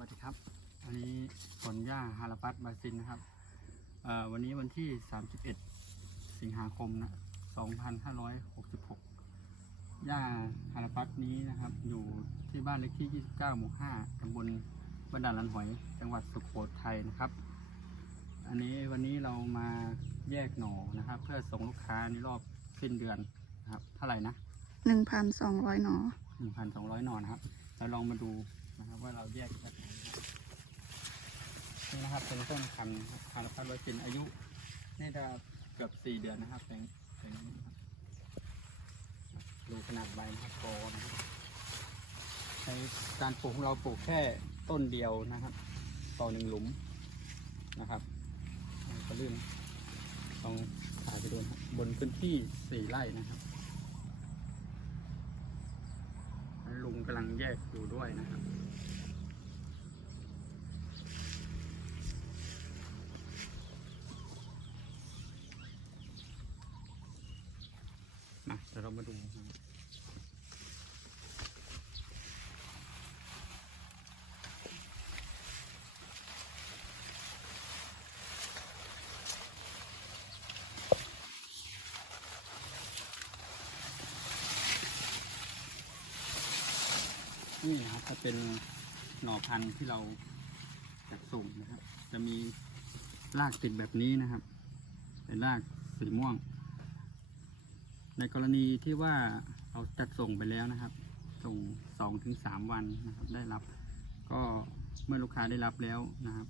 วัสดีครับ อันนี้ผลหญ้าฮาราปัตบาซินนะครับเอ่อวันนี้วันที่ 31 สิงหาคมนะ2566หญ้าฮาราปัตนี้นะครับ อยู่ที่บ้านเล็กที่ 29 หมู่ 5ตำบลบ้านด่านลันหอย จังหวัดสุโขทัยนะครับ อันนี้วันนี้เรามาแยกหน่อนะครับ เพื่อส่งลูกค้าในรอบสิ้นเดือนนะครับ เท่าไหร่นะหนึ่งพันสองร้อยหนอ1,200 หน่อนะครับ เราลองมาดู นะครับว่าเราแยกจากไหนนะครับนี่นะครับเป็นต้นพันธุ์คาราพัดไวซินอายุนี่จะเกือบ4เดือนนะครับแปลงแปลงนี้นะครับดูขนาดใบนะครับโตนะครับในการปลูกของเราปลูกแค่ต้นเดียวนะครับ ต่อหนึ่งหลุมนะครับก็ลื่นลองถ่ายไปดูนบนพื้นที่สี่ไร่นะครับลุงกำลังแยกอยู่ด้วยนะครับ มาเดี๋ยวเรามาดูนะครับ นี่นะครับจะเป็นหน่อพันธุ์ที่เราจัดส่งนะครับ จะมีรากติดแบบนี้นะครับ เป็นรากสีม่วง ในกรณีที่ว่าเราจัดส่งไปแล้วนะครับ ส่งสองถึงสามวันนะครับ ได้รับ ก็เมื่อลูกค้าได้รับแล้วนะครับ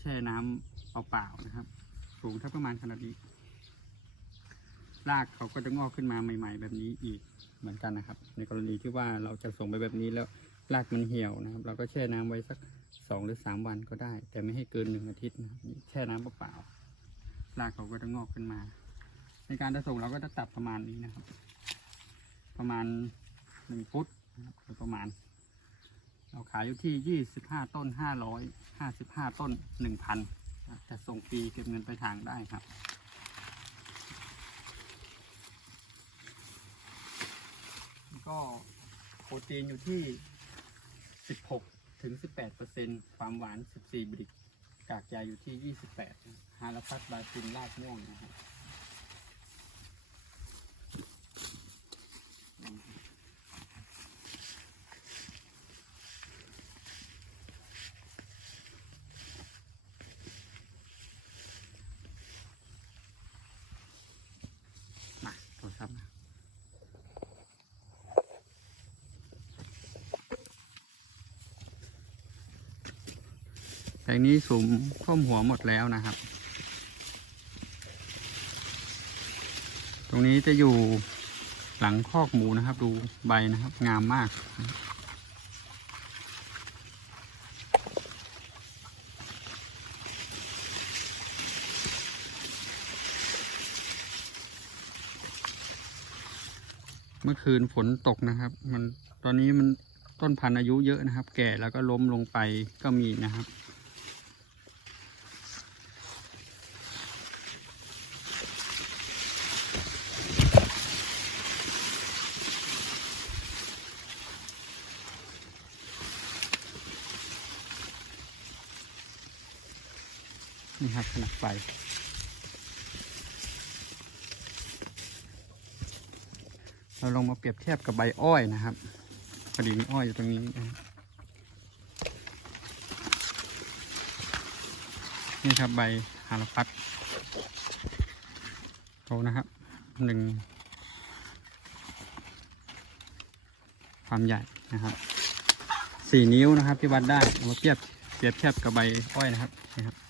แช่น้ำเปล่าๆนะครับ สูงถ้าประมาณขนาดนี้ รากเขาก็จะงอกขึ้นมาใหม่ ๆ แบบนี้อีกเหมือนกันนะครับ ในกรณีที่ว่าเราจะส่งไปแบบนี้แล้วรากมันเหี่ยวนะครับ เราก็แช่น้ำไว้สักสองหรือสามวันก็ได้ แต่ไม่ให้เกินหนึ่งอาทิตย์นะแช่น้ำเปล่าๆรากเขาก็จะงอกขึ้นมา ในการจะส่งเราก็จะตัดประมาณนี้นะครับ ประมาณหนึ่งฟุตนะครับโดยประมาณ เราขายอยู่ที่ยี่สิบห้าต้นห้าร้อยห้าสิบห้าต้นหนึ่งพันจะส่งฟรีเก็บเงินไปทางได้ครับ ก็โปรตีนอยู่ที่ 16 ถึง 18เปอร์เซ็นต์ความหวาน 14 บริก กากใยอยู่ที่ 28 ฮาราพัดบาซินลาดม่วงนะครับมาโทรศัพท์มา แปลงนี้สูงท่วมหัวหมดแล้วนะครับ ตรงนี้จะอยู่หลังคอกหมูนะครับ ดูใบนะครับ งามมาก เมื่อคืนฝนตกนะครับ มันตอนนี้มันต้นพันธุ์อายุเยอะนะครับ แก่แล้วก็ล้มลงไปก็มีนะครับ นี่ครับขนาดไฟเราลองมาเปรียบเทียบกับใบอ้อยนะครับพอดีมีอ้อยอยู่ตรงนี้นนี่ครับใบหาลพัดโตนะครับหนึ่งความใหญ่นะครับสี่นิ้วนะครับที่วัดได้เอามาเปรียบเปรียบเทียบกับใบอ้อยนะครับนะครับ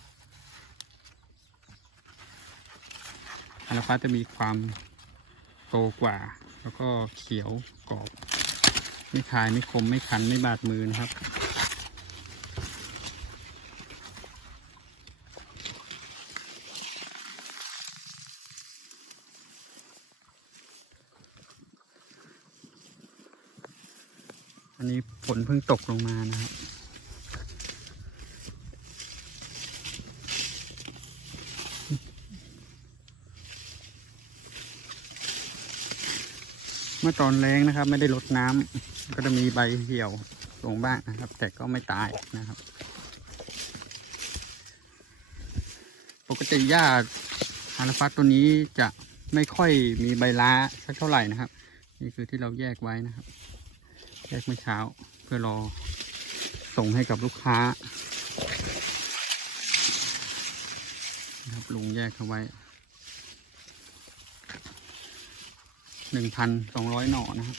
อาฟัสจะมีความโตกว่า แล้วก็เขียวกรอบ ไม่คายไม่คมไม่คันไม่บาดมือนะครับอันนี้ฝนเพิ่งตกลงมานะครับ มื่อตอนแรงนะครับ ไม่ได้ลดน้ำก็จะมีใบเหี่ยวลงบ้างนะครับ แต่ก็ไม่ตายนะครับ ปกติหญ้าฮานาฟัสตัวนี้จะไม่ค่อยมีใบล้าสักเท่าไหร่นะครับ นี่คือที่เราแยกไว้นะครับ แยกเมื่อเช้าเพื่อรอส่งให้กับลูกค้า นะครับลุงแยกเอาไว้ หนึ่งพันสองร้อยหน่อนะครับ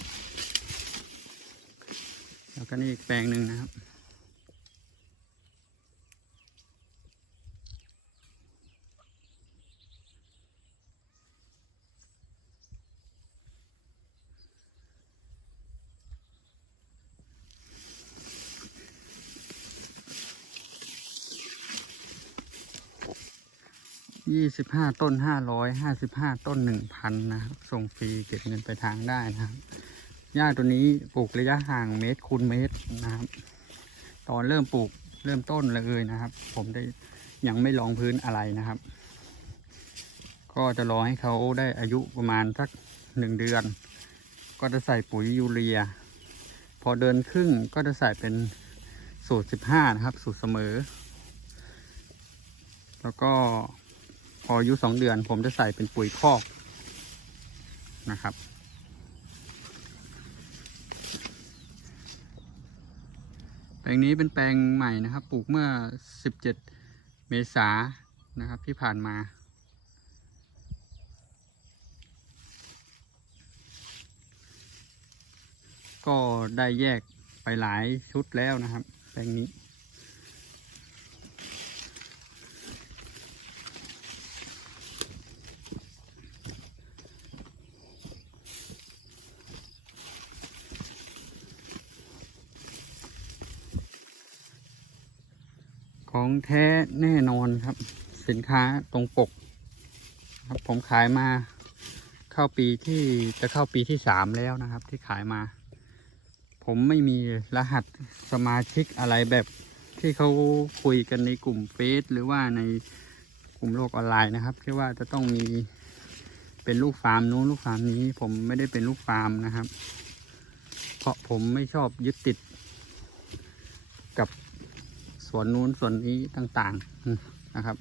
แล้วก็นี่อีกแปลงหนึ่งนะครับ ยี่สิบห้าต้นห้าร้อยห้าสิบห้าต้นหนึ่งพันนะครับ ส่งฟรีเก็บเงินไปทางได้นะครับหญ้าตัวนี้ปลูกระยะห่างเมตรคูณเมตรนะครับ ตอนเริ่มปลูกเริ่มต้นเลยนะครับ ผมได้ยังไม่ลองพื้นอะไรนะครับ ก็จะรอให้เขาได้อายุประมาณสักหนึ่งเดือน ก็จะใส่ปุ๋ยยูเรีย พอเดินครึ่งก็จะใส่เป็นสูตรสิบห้านะครับ สูตรเสมอ แล้วก็ พออายุสองเดือน ผมจะใส่เป็นปุ๋ยคอกนะครับ แปลงนี้เป็นแปลงใหม่นะครับ ปลูกเมื่อ 17 เมษายนนะครับที่ผ่านมาก็ได้แยกไปหลายชุดแล้วนะครับแปลงนี้ ของแท้แน่นอนครับ สินค้าตรงปก ครับผมขายมาเข้าปีที่จะเข้าปีที่สามแล้วนะครับ ที่ขายมา ผมไม่มีรหัสสมาชิกอะไรแบบที่เขาคุยกันในกลุ่มเฟซหรือว่าในกลุ่มโลกออนไลน์นะครับที่ว่าจะต้องมีเป็นลูกฟาร์มนู้นลูกฟาร์มนี้ ผมไม่ได้เป็นลูกฟาร์มนะครับ เพราะผมไม่ชอบยึดติดกับ สวนนู้นส่วนนี้ต่างๆนะครับ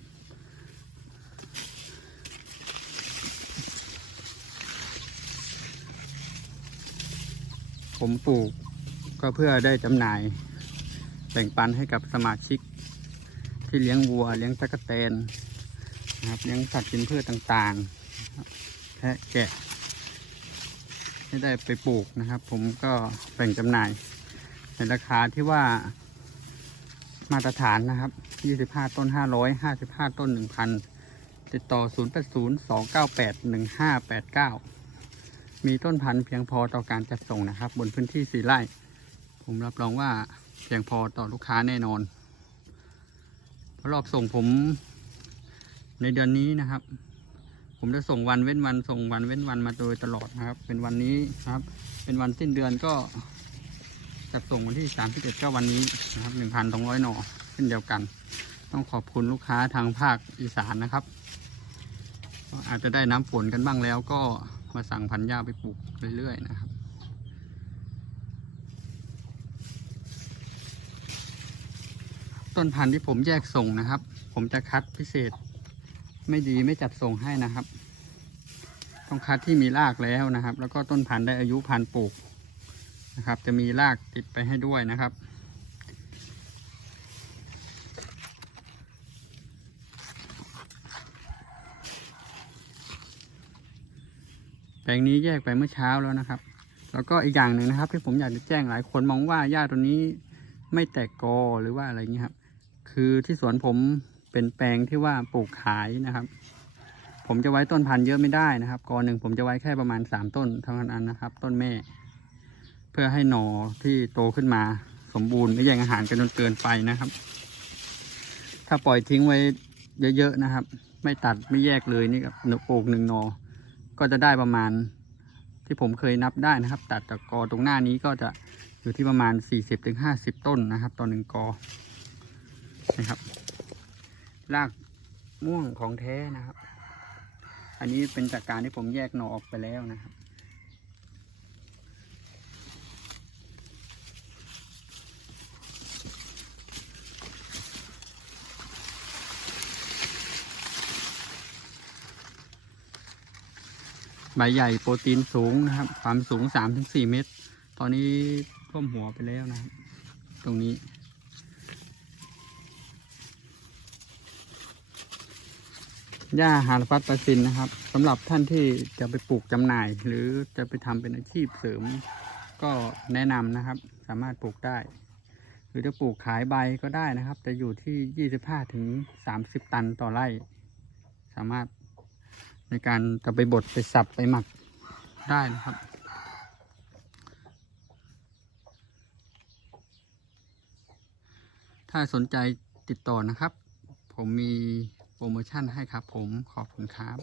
ผมปลูกก็เพื่อได้จำหน่าย แบ่งปันให้กับสมาชิก ที่เลี้ยงวัวเลี้ยงตะกแตนนะครับเลี้ยงสัตว์กินพืชต่างๆแพะแกะให้ได้ไปปลูกนะครับ ผมก็แบ่งจำหน่ายในราคาที่ว่า มาตรฐานนะครับ25ต้น500 55ต้น1,000ติดต่อ0802981589มีต้นพันธุ์เพียงพอต่อการจัดส่งนะครับ บนพื้นที่สีไร่ ผมรับรองว่าเพียงพอต่อลูกค้าแน่นอนรอบส่งผมในเดือนนี้นะครับ ผมจะส่งวันเว้นวันส่งวันเว้นวันมาโดยตลอดนะครับ เป็นวันนี้ครับ เป็นวันสิ้นเดือนก็ จัดส่งวันที่ 31 ก็วันนี้นะครับ 1,200 หน่อเช่นเดียวกัน ต้องขอบคุณลูกค้าทางภาคอีสานนะครับ อาจจะได้น้ำฝนกันบ้างแล้วก็มาสั่งพันธุ์หญ้าไปปลูกเรื่อยๆนะครับต้นพันธุ์ที่ผมแยกส่งนะครับ ผมจะคัดพิเศษ ไม่ดีไม่จัดส่งให้นะครับ ต้องคัดที่มีรากแล้วนะครับ แล้วก็ต้นพันธุ์ได้อายุพันธุ์ปลูก นะครับ จะมีรากติดไปให้ด้วยนะครับ แปลงนี้แยกไปเมื่อเช้าแล้วนะครับ แล้วก็อีกอย่างหนึ่งนะครับ ที่ผมอยากจะแจ้งหลายคนมองว่าหญ้าตัวนี้ไม่แตกกอหรือว่าอะไรเงี้ยครับ คือที่สวนผมเป็นแปลงที่ว่าปลูกขายนะครับผมจะไว้ต้นพันธุ์เยอะไม่ได้นะครับกอหนึ่งผมจะไว้แค่ประมาณสามต้นเท่านั้นนะครับ ต้นแม่ เพื่อให้หน่อที่โตขึ้นมาสมบูรณ์ไม่แย่งอาหารกันจนเกินไปนะครับ ถ้าปล่อยทิ้งไว้เยอะๆนะครับ ไม่ตัดไม่แยกเลยนี่กับปลูกหนึ่งหนอ ก็จะได้ประมาณที่ผมเคยนับได้นะครับ ตัดจากกอตรงหน้านี้ก็จะอยู่ที่ประมาณ 40-50 ต้นนะครับต่อหนึ่งกอนะครับรากม่วงของแท้นะครับ อันนี้เป็นจากการที่ผมแยกหน่อออกไปแล้วนะครับ ใบใหญ่โปรตีนสูงนะครับ ความสูงสามถึงสี่เมตร ตอนนี้ท่วมหัวไปแล้วนะครับ ตรงนี้ หญ้าหารพัดประสินนะครับสำหรับท่านที่จะไปปลูกจำหน่าย หรือจะไปทำเป็นอาชีพเสริม ก็แนะนำนะครับ สามารถปลูกได้ หรือจะปลูกขายใบก็ได้นะครับ จะอยู่ที่ 25ถึง30 ตันต่อไร่ สามารถ ในการจะไปบดไปสับไปหมักได้นะครับถ้าสนใจติดต่อนะครับ ผมมีโปรโมชั่นให้ครับผมขอบคุณครับ